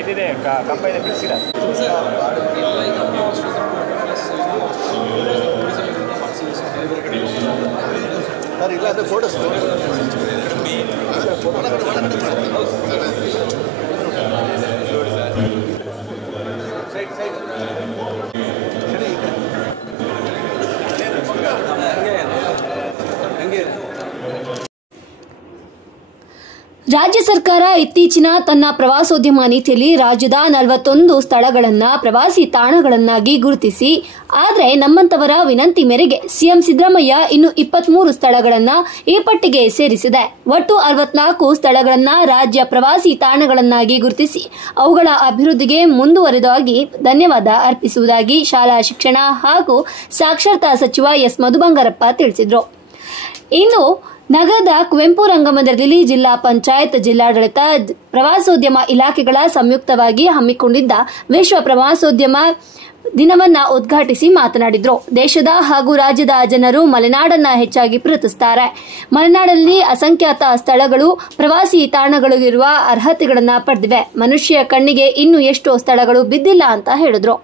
ಇದಿದೆ ಕಂಬ ಇದೆ ಬಿಡಿಸಿಲ್ಲ ಸರ್ ಇಲ್ಲ ಅಂದರೆ ಫೋಟೋಸ್ ರಾಜ್ಯ ಸರ್ಕಾರ ಇತ್ತೀಚಿನ ತನ್ನ ಪ್ರವಾಸೋದ್ಯಮ ನೀತಿಯಲ್ಲಿ ರಾಜ್ಯದ 41 ಸ್ಥಳಗಳನ್ನು ಪ್ರವಾಸಿ ತಾಣಗಳನ್ನಾಗಿ ಗುರುತಿಸಿ, ಆದರೆ ನಮ್ಮಂತವರ ವಿನಂತಿ ಮೇರೆಗೆ ಸಿಎಂ ಸಿದ್ದರಾಮಯ್ಯ ಇನ್ನು 23 ಸ್ಥಳಗಳನ್ನು ಈ ಪಟ್ಟಿಗೆ ಸೇರಿಸಿದೆ. ಒಟ್ಟು 64 ಸ್ಥಳಗಳನ್ನು ರಾಜ್ಯ ಪ್ರವಾಸಿ ತಾಣಗಳನ್ನಾಗಿ ಗುರುತಿಸಿ ಅವುಗಳ ಅಭಿವೃದ್ಧಿಗೆ ಮುಂದುವರೆದಾಗಿ ಧನ್ಯವಾದ ಅರ್ಪಿಸುವುದಾಗಿ ಶಾಲಾ ಶಿಕ್ಷಣ ಹಾಗೂ ಸಾಕ್ಷರತಾ ಸಚಿವ ಎಸ್ ಮಧುಬಂಗಾರಪ್ಪ ತಿಳಿಸಿದರು. ಇಂದು ನಗರದ ಕುವೆಂಪು ರಂಗಮಂದಿರದಲ್ಲಿ ಜಿಲ್ಲಾ ಪಂಚಾಯತ್, ಜಿಲ್ಲಾಡಳಿತ, ಪ್ರವಾಸೋದ್ಯಮ ಇಲಾಖೆಗಳ ಸಂಯುಕ್ತವಾಗಿ ಹಮ್ಮಿಕೊಂಡಿದ್ದ ವಿಶ್ವ ಪ್ರವಾಸೋದ್ಯಮ ದಿನವನ್ನ ಉದ್ಘಾಟಿಸಿ ಮಾತನಾಡಿದರು. ದೇಶದ ಹಾಗೂ ರಾಜ್ಯದ ಜನರು ಮಲೆನಾಡನ್ನ ಹೆಚ್ಚಾಗಿ ಪ್ರೀತಿಸುತ್ತಾರೆ. ಮಲೆನಾಡಲ್ಲಿ ಅಸಂಖ್ಯಾತ ಸ್ಥಳಗಳು, ಪ್ರವಾಸಿ ತಾಣಗಳಿರುವ ಅರ್ಹತೆಗಳನ್ನು ಪಡೆದಿವೆ. ಮನುಷ್ಯ ಕಣ್ಣಿಗೆ ಇನ್ನೂ ಎಷ್ಟೋ ಸ್ಥಳಗಳು ಬಿದ್ದಿಲ್ಲ ಅಂತ ಹೇಳಿದ್ರು.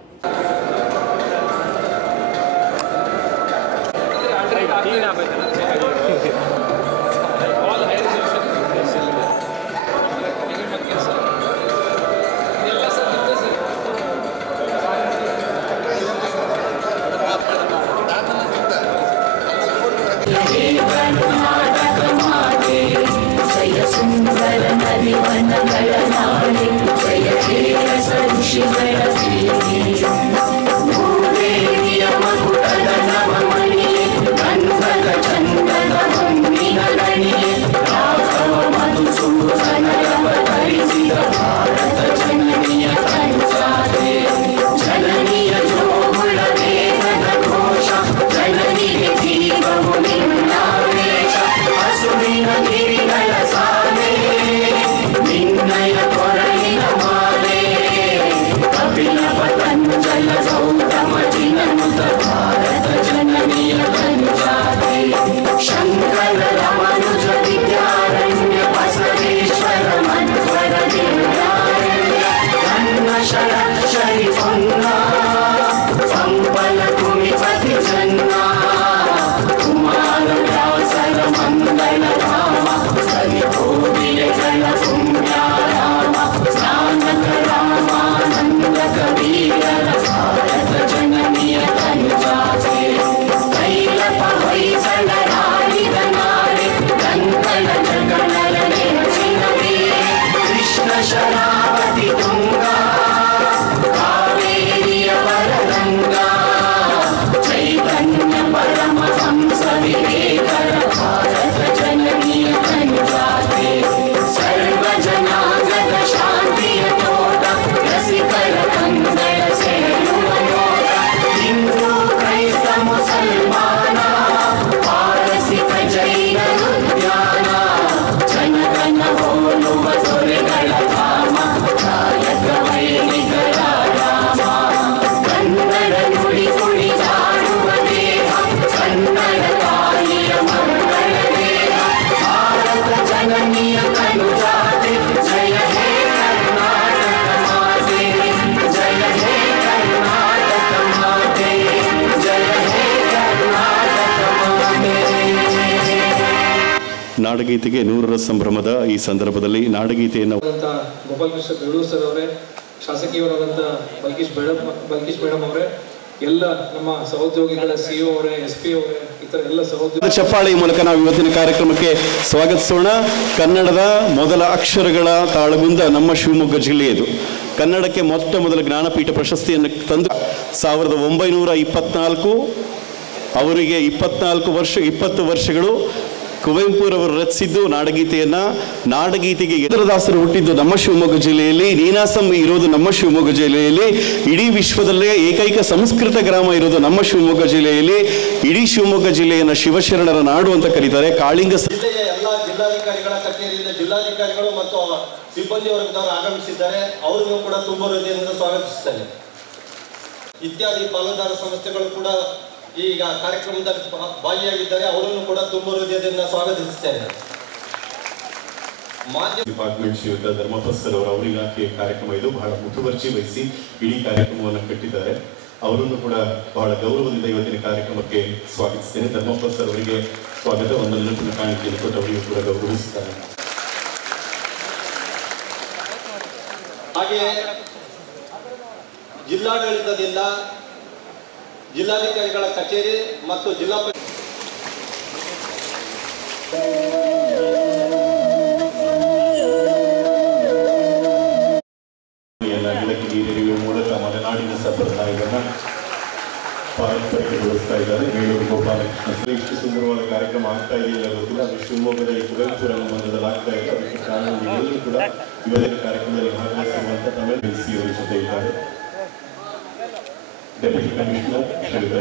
ನಾಡಗೀತೆಗೆ 100ರ ಸಂಭ್ರಮದ ಈ ಸಂದರ್ಭದಲ್ಲಿ ನಾಡಗೀತೆಯನ್ನು ಗೋಪಾಲ್ ಕೃಷ್ಣ ಬೆಳೂರು ಸರ್ ಅವರೇ, ಶಾಸಕೀಯರಾದಂಥ ಬಲ್ಕೀಶ್ ಮೇಡಮ್ ಅವರೇ, ಎಲ್ಲ ನಮ್ಮ ಸಹೋದ್ಯೋಗಿಗಳ ಸಿಇಒ ಅವರೇ, SP ಅವರೇ, ಇತರ ಎಲ್ಲ ಸಹೋದ್ಯೋಗಿ ಚಪ್ಪಾಳಿ ಮೂಲಕ ನಾವು ಇವತ್ತಿನ ಕಾರ್ಯಕ್ರಮಕ್ಕೆ ಸ್ವಾಗತಿಸೋಣ. ಕನ್ನಡದ ಮೊದಲ ಅಕ್ಷರಗಳ ತಾಳಗುಂದ ನಮ್ಮ ಶಿವಮೊಗ್ಗ ಜಿಲ್ಲೆಯದು. ಕನ್ನಡಕ್ಕೆ ಮೊದಲ ಜ್ಞಾನಪೀಠ ಪ್ರಶಸ್ತಿಯನ್ನು ತಂದು 1924 ಅವರಿಗೆ 20 ವರ್ಷಗಳು. ಕುವೆಂಪುರವರು ರಚಿಸಿದ್ದು ನಾಡಗೀತೆಗೆ ಯೇಸುದಾಸರು ಹುಟ್ಟಿದ್ದು ನಮ್ಮ ಶಿವಮೊಗ್ಗ ಜಿಲ್ಲೆಯಲ್ಲಿ, ನೀನಾಸಂ ಇರೋದು ನಮ್ಮ ಶಿವಮೊಗ್ಗ ಜಿಲ್ಲೆಯಲ್ಲಿ, ಇಡೀ ವಿಶ್ವದಲ್ಲೇ ಏಕೈಕ ಸಂಸ್ಕೃತ ಗ್ರಾಮ ಇರೋದು ನಮ್ಮ ಶಿವಮೊಗ್ಗ ಜಿಲ್ಲೆಯಲ್ಲಿ. ಇಡೀ ಶಿವಮೊಗ್ಗ ಜಿಲ್ಲೆಯನ್ನು ಶಿವಶರಣರ ನಾಡು ಅಂತ ಕರೀತಾರೆ. ಕಾಳಿಂಗ ಜಿಲ್ಲೆಯ ಎಲ್ಲ ಜಿಲ್ಲಾಧಿಕಾರಿಗಳ ಕಚೇರಿಯಿಂದ ಜಿಲ್ಲಾಧಿಕಾರಿಗಳು ಮತ್ತು ಸಿಬ್ಬಂದಿ ವರ್ಗದವರು ಆಗಮಿಸಿದ್ದಾರೆ. ಅವರಿಗೂ ಕೂಡ ತುಂಬ ಹೃದಯದಿಂದ ಸ್ವಾಗತಿಸುತ್ತೇನೆ. ಇತ್ಯಾದಿ ಪಾಲುದಾರ ಸಂಸ್ಥೆಗಳು ಕೂಡ ಈಗ ಕಾರ್ಯಕ್ರಮದಲ್ಲಿ ಭಾಗಿಯಾಗಿದ್ದಾರೆ. ಅವರನ್ನು ಕೂಡ ತುಂಬ ಹೃದಯದಿಂದ ಸ್ವಾಗತಿಸುತ್ತೇನೆ. ಡಿಪಾರ್ಟ್ಮೆಂಟ್ ಶ್ರೀಯುತ ಧರ್ಮಪ್ಪ ಸರ್ ಅವರ ಇಲಾಖೆಯ ಕಾರ್ಯಕ್ರಮ ಇದು. ಬಹಳ ಮುತುವರ್ಜಿ ವಹಿಸಿ ಇಡೀ ಕಾರ್ಯಕ್ರಮವನ್ನು ಕಟ್ಟಿದ್ದಾರೆ. ಅವರನ್ನು ಕೂಡ ಬಹಳ ಗೌರವದಿಂದ ಇವತ್ತಿನ ಕಾರ್ಯಕ್ರಮಕ್ಕೆ ಸ್ವಾಗತಿಸ್ತೇನೆ. ಧರ್ಮಪ್ಪ ಸರ್ ಅವರಿಗೆ ಸ್ವಾಗತ, ಒಂದು ನೆನಪಿನ ಕಾಣಿಕೆಯನ್ನು ಕೊಟ್ಟು ಅವರಿಗೂ ಕೂಡ ಗೌರವಿಸುತ್ತಾರೆ. ಹಾಗೆಯೇ ಜಿಲ್ಲಾಡಳಿತದಿಂದ ಜಿಲ್ಲಾಧಿಕಾರಿಗಳ ಕಚೇರಿ ಮತ್ತು ಜಿಲ್ಲಾ ನೀರಿರುವ ಮೂಲಕ ಮಲೆನಾಡಿನ ಸಂಪ್ರದಾಯವನ್ನು ಪಾರಂಪರಿಕಗೊಳಿಸ್ತಾ ಇದ್ದಾರೆ. ಬೇಲೂರು ಗೋಪಾಲಕೃಷ್ಣ ಇಷ್ಟು ಸುಂದರವಾದ ಕಾರ್ಯಕ್ರಮ ಆಗ್ತಾ ಇದೆಯಲ್ಲ ಗೊತ್ತಿಲ್ಲ. ಅದು ಶಿವಮೊಗ್ಗದ ಈ ಕುವೆಂಪು ರಂಗಮಂದಿರದಲ್ಲಿ ಆಗ್ತಾ ಇದೆ. ಅದಕ್ಕೆ ಕಾರಣ ನೀವೆಲ್ಲರೂ ಕೂಡ ಇವತ್ತಿನ ಕಾರ್ಯಕ್ರಮದಲ್ಲಿ ಭಾಗವಹಿಸುವಂತ ತಮಿಳು ಅವರ ಜೊತೆ ಇದ್ದಾರೆ. ಡೆಪ್ಯೂಟಿ ಕಮಿಷನರ್ ಶ್ರೀಯುತ